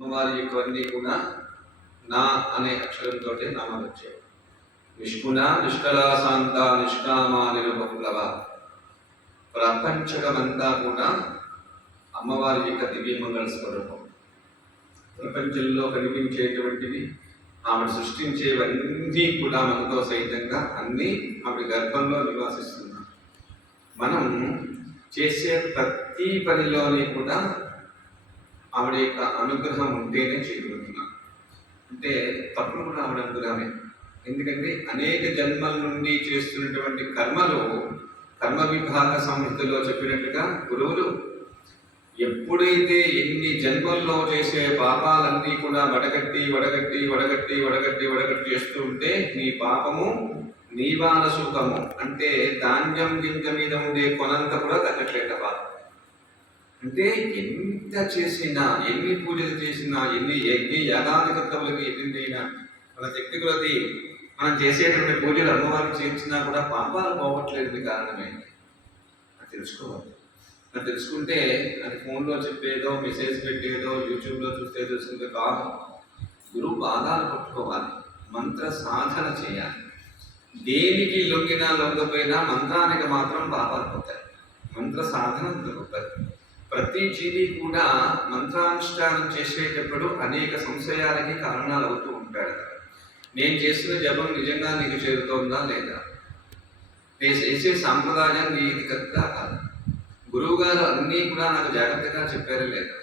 అమ్మవారి యొక్కవన్నీ కూడా నా అనే అక్షరంతో నామాలు వచ్చాయి. నిష్కుణ నిష్కళాశాంత నిష్కామ బహుళవ ప్రపంచకమంతా కూడా అమ్మవారి యొక్క దివ్యమంగళ స్వరూపం ప్రపంచంలో కనిపించేటువంటివి ఆమె సృష్టించేవన్నీ కూడా మనతో సహితంగా అన్నీ ఆమె గర్భంలో నివాసిస్తున్నాం మనం చేసే ప్రతి పనిలోని కూడా ఆవిడ యొక్క అనుగ్రహం ఉంటేనే చేయగలుగుతున్నాం. అంటే తప్పులు కూడా ఆవిడ అనుగ్రహమే ఎందుకంటే అనేక జన్మల నుండి చేస్తున్నటువంటి కర్మలు కర్మ విభాగ సంహితలో చెప్పినట్టుగా గురువులు ఎప్పుడైతే ఎన్ని జన్మల్లో చేసే పాపాలన్నీ కూడా వడగట్టి వడగట్టి వడగట్టి వడగట్టి వడగట్టి చేస్తూ ఉంటే నీ పాపము నీవాన సుఖము అంటే ధాన్యం గింజ మీద ఉండే కొనంత కూడా తగ్గట్లేట పాపం అంటే ఎంత చేసినా ఎన్ని పూజలు చేసినా ఎన్ని యజ్ఞ యాగాది ఎన్ని అయినా మన శక్తి కొలది మనం చేసేటువంటి పూజలు అమ్మవారికి చేర్చినా కూడా పాపాలు పోవట్లేదు కారణమే. అది తెలుసుకోవాలి. అది తెలుసుకుంటే అది ఫోన్లో చెప్పేదో మెసేజ్ పెట్టేదో యూట్యూబ్లో చూస్తే తెలుసుకుంటే కాదు గురువు పాదాలు పట్టుకోవాలి. మంత్ర సాధన చేయాలి. దేనికి లొంగినా లొంగపోయినా మంత్రానికి మాత్రం పాపాలు పోతాయి. మంత్ర సాధన అంత గొప్పది ప్రతి జీవి కూడా మంత్రానుష్ఠానం చేసేటప్పుడు అనేక సంశయాలకి కారణాలు అవుతూ ఉంటాడు. నేను చేసిన జపం నిజంగా నీకు చేరుతోందా లేదా? నేను చేసే సాంప్రదాయం నీది కదా. కాదు గురువు గారు అన్నీ కూడా నాకు జాగ్రత్తగా చెప్పారు లేదా?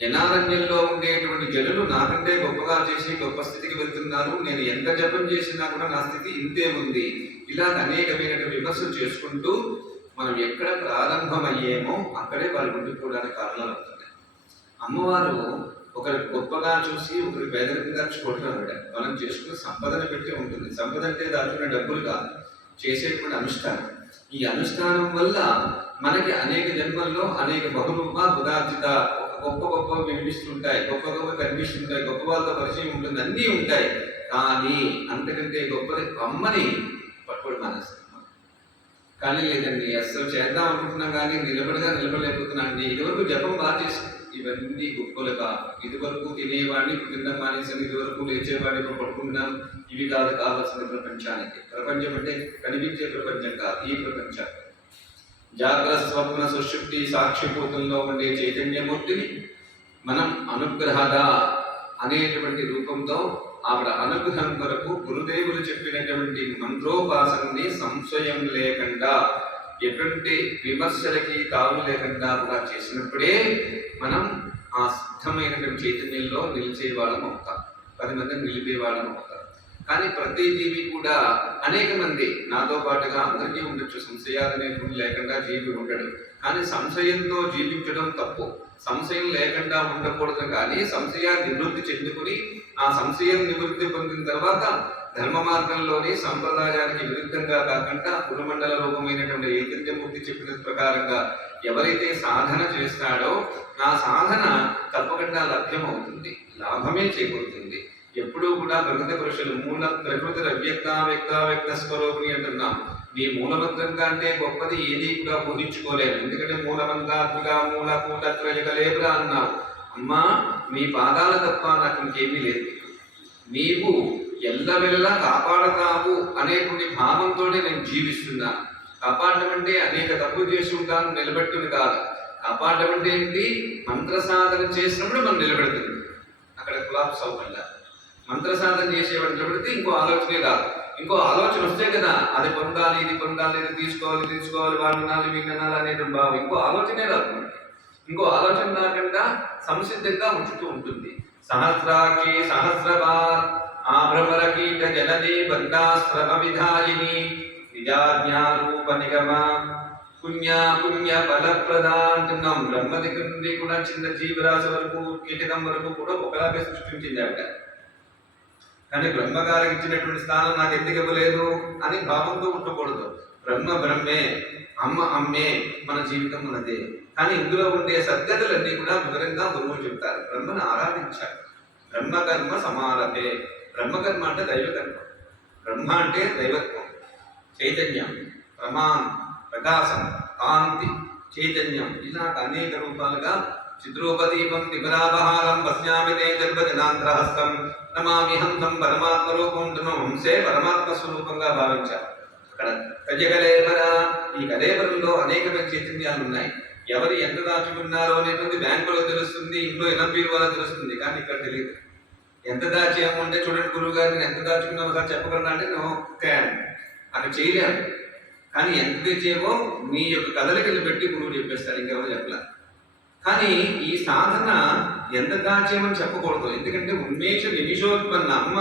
జనారణ్యంలో ఉండేటువంటి జనులు నాకంటే గొప్పగా చేసి గొప్ప స్థితికి వెళ్తున్నారు. నేను ఎంత జపం చేసినా కూడా నా స్థితి ఇంతే ఉంది. ఇలా అనేకమైన విమర్శలు చేసుకుంటూ మనం ఎక్కడ ప్రారంభమయ్యేమో అక్కడే వాళ్ళు ఉండిపోవడానికి కారణాలు అవుతున్నాయి అమ్మవారు ఒకరి గొప్పగా చూసి ఒకరి పేదరికంగా చూడటం మనం చేసుకున్న సంపదను పెట్టి ఉంటుంది. సంపద అంటే దాచుకునే డబ్బులు కాదు. చేసేటువంటి అనుష్ఠానం. ఈ అనుష్ఠానం వల్ల మనకి అనేక జన్మల్లో అనేక బహురూప ఉదార్జిత గొప్ప గొప్ప వినిపిస్తుంటాయి. గొప్ప గొప్ప కనిపిస్తుంటాయి గొప్ప వాళ్ళతో పరిచయం ఉంటుంది. అన్నీ ఉంటాయి. కానీ అంతకంటే గొప్పది అమ్మని పట్టుకోవడం మానేస్తాం కానీ లేదండి అసలు చేద్దాం అనుకుంటున్నాం కానీ నిలబడగా నిలబడలేకపోతున్నాండి ఇదివరకు జపం బాగా చేసాను ఇవన్నీ గొప్పలుగా ఇదివరకు తినేవాడిని ఇప్పుడు తినడం మానేసాను ఇదివరకు లేచేవాడిని ఇప్పుడు పడుకుంటున్నాను. ఇవి కాదు కావాల్సిన ప్రపంచానికి. ప్రపంచం అంటే కనిపించే ప్రపంచం కాదు ఈ ప్రపంచం. జాగ్రత్త స్వప్న సుశుక్తి సాక్షిభూతంలో ఉండే చైతన్యమూర్తిని మనం అనుగ్రహద అనేటువంటి రూపంతో ఆవిడ అనుగ్రహం కొరకు గురుదేవులు చెప్పినటువంటి మంత్రోపాసనని సంశయం లేకుండా ఎటువంటి విమర్శలకి తావు లేకుండా కూడా చేసినప్పుడే మనం ఆ సిద్ధమైనటువంటి చైతన్యంలో నిలిచే వాళ్ళం అవుతాం. పది మందిని నిలిపే వాళ్ళం అవుతాం. కానీ ప్రతి జీవి కూడా అనేక మంది నాతో పాటుగా అందరికీ ఉండొచ్చు. సంశయాలు అనేటువంటి లేకుండా జీవి ఉండడు. కానీ సంశయంతో జీవించడం తప్పు. సంశయం లేకుండా ఉండకూడదు. కానీ సంశయాన్ని నివృత్తి చెందుకుని ఆ సంశయం నివృత్తి పొందిన తర్వాత ధర్మ మార్గంలోనే సంప్రదాయానికి విరుద్ధంగా కాకుండా పురమండల రూపమైనటువంటి ఏకైత్యమూర్తి చెప్పిన ప్రకారంగా ఎవరైతే సాధన చేస్తాడో ఆ సాధన తప్పకుండా లభ్యమవుతుంది లాభమే చేకూరుతుంది. ఎప్పుడూ కూడా ప్రకృతి పురుషులు మూల ప్రకృతి అవ్యక్త వ్యక్త వ్యక్త స్వరూపిణి అంటున్నాం. నీ మూలమంత్రం కంటే గొప్పది ఏది కూడా ఊహించుకోలేరు ఎందుకంటే మూలమంత్రాత్మిక మూల కూటత్రయకలేపురా అన్నావు. అమ్మా మీ పాదాల తప్ప నాకు ఇంకేమీ లేదు. నీవు ఎల్లవెల్లా కాపాడతావు అనేటువంటి భావంతోనే నేను జీవిస్తున్నాను కాపాడడం అంటే అనేక తప్పులు చేసి ఉంటాను నిలబెట్టుని కాదు. కాపాడడం అంటే ఏంటి? మంత్ర సాధన చేసినప్పుడు మనం నిలబెడుతుంది. అక్కడ కులాప్స్ అవ్వకుండా. మంత్ర సాధన చేసేవాడు ఇంకో ఆలోచనే రాదు. ఇంకో ఆలోచన వస్తే కదా అది పొందాలి ఇది పొందాలి ఇది తీసుకోవాలి తీసుకోవాలి వాళ్ళు వినాలి వీళ్ళు వినాలి అనేటువంటి భావం. ఇంకో ఆలోచనే రాదు ఇంకో ఆలోచన రాకుండా సంసిద్ధంగా ఉంచుతూ ఉంటుంది. సహస్రాక్షి సహస్రవార్ ఆభ్రమర కీట జలది బంధాశ్రమ విధాయిని నిజాజ్ఞారూప నిగమ పుణ్య పుణ్య ఫలప్రద అంటున్నాం. బ్రహ్మ దగ్గర నుండి కూడా చిన్న జీవరాశి వరకు కీటకం వరకు కూడా ఒకలాగే సృష్టించింది ఆవిడ. కానీ బ్రహ్మగారికి ఇచ్చినటువంటి స్థానం నాకు ఎందుకు ఇవ్వలేదు అని భావంతో ఉండకూడదు. బ్రహ్మ బ్రహ్మే అమ్మ అమ్మే మన జీవితం ఉన్నదే. కానీ ఇందులో ఉండే సద్గతులన్నీ కూడా వివరంగా గురువు చెప్తారు. బ్రహ్మను ఆరాధించాలి. బ్రహ్మకర్మ సమారభే బ్రహ్మకర్మ అంటే దైవకర్మ. బ్రహ్మ అంటే దైవత్వం. చైతన్యం ప్రమాణం ప్రకాశం కాంతి చైతన్యం. ఇలా అనేక రూపాలుగా చిద్రూపదీపం త్రిపురాపహారం పశ్యామి తే జన్మజనాంధ్రహస్తం నమామి హంతం పరమాత్మ రూపం వంశే పరమాత్మ స్వరూపంగా భావించారు అక్కడ ఈ కలేవరంలో అనేకమైన చైతన్యాలు ఉన్నాయి. ఎవరు ఎంత దాచుకున్నారో అనేటువంటి బ్యాంకులో తెలుస్తుంది ఇంట్లో ఎనభీలు వల్ల తెలుస్తుంది కానీ ఇక్కడ తెలియదు. ఎంత దాచాము అంటే చూడండి గురువు గారు నేను ఎంత దాచుకున్నావు సార్ చెప్పగలరా అంటే నేను క్యాన్ అక్కడ చేయలేను కానీ ఎంత తెచ్చేమో మీ యొక్క కదలికలు పెట్టి గురువు చెప్పేస్తారు ఇంకెవరు చెప్పలే కానీ ఈ సాధన ఎంత దాచేమని చెప్పకూడదు. ఎందుకంటే ఉన్మేష నిమిషోత్పన్న అమ్మ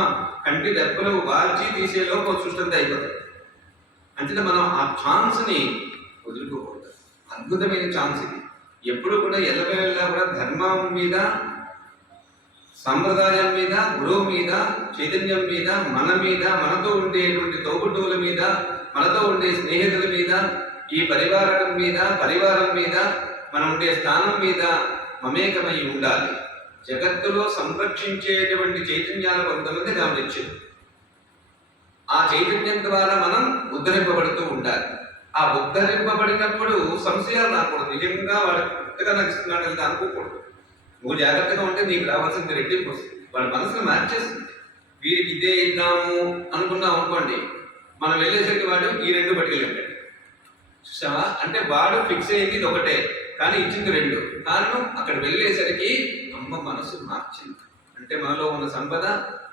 కంటి దెబ్బలు వాల్చి తీసేలోపు సృష్టి అయిపోతుంది. అంటే మనం ఆ ఛాన్స్ని వదులుకోకూడదు. అద్భుతమైన ఛాన్స్ ఇది. ఎప్పుడు కూడా ఎల్లవేళలా కూడా ధర్మం మీద సంప్రదాయం మీద గురువు మీద చైతన్యం మీద మన మీద మనతో ఉండేటువంటి తోబుట్టువుల మీద మనతో ఉండే స్నేహితుల మీద ఈ పరివారం మీద పరివారం మీద మనం ఉండే స్థానం మీద మమేకమై ఉండాలి. జగత్తులో సంరక్షించేటువంటి చైతన్యాలు కొంతమంది గమనించారు. ఆ చైతన్యం ద్వారా మనం ఉద్ధరింపబడుతూ ఉండాలి. ఆ ఉద్ధరింపబడినప్పుడు సంశయాలు రాకూడదు. నిజంగా వాడు కొత్తగా నాకు ఇస్తున్నాడు లేదా అనుకోకూడదు. నువ్వు జాగ్రత్తగా ఉంటే నీకు రావాల్సింది రెట్టింపు వస్తుంది వాడి మనసును మార్చేస్తుంది. వీరికి ఇదే ఇద్దాము అనుకున్నాం అనుకోండి మనం వెళ్ళేసరికి వాడు ఈ రెండు పట్టుకెళ్ళాడు చూసావా? అంటే వాడు ఫిక్స్ అయింది ఇది ఒకటే కానీ ఇచ్చింది రెండు. కారణం అక్కడ వెళ్ళేసరికి అమ్మ మనసు మార్చింది. అంటే మనలో ఉన్న సంపద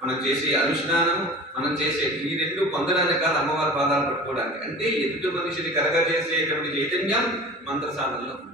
మనం చేసే అనుష్ఠానం మనం చేసే ఈ రెండు పొందడానికి కాదు అమ్మవారి పాదాలు పట్టుకోవడానికి. అంటే ఎదుటి మనిషిని కరగ చేసేటువంటి చైతన్యం మంత్రసాధనలో ఉంది.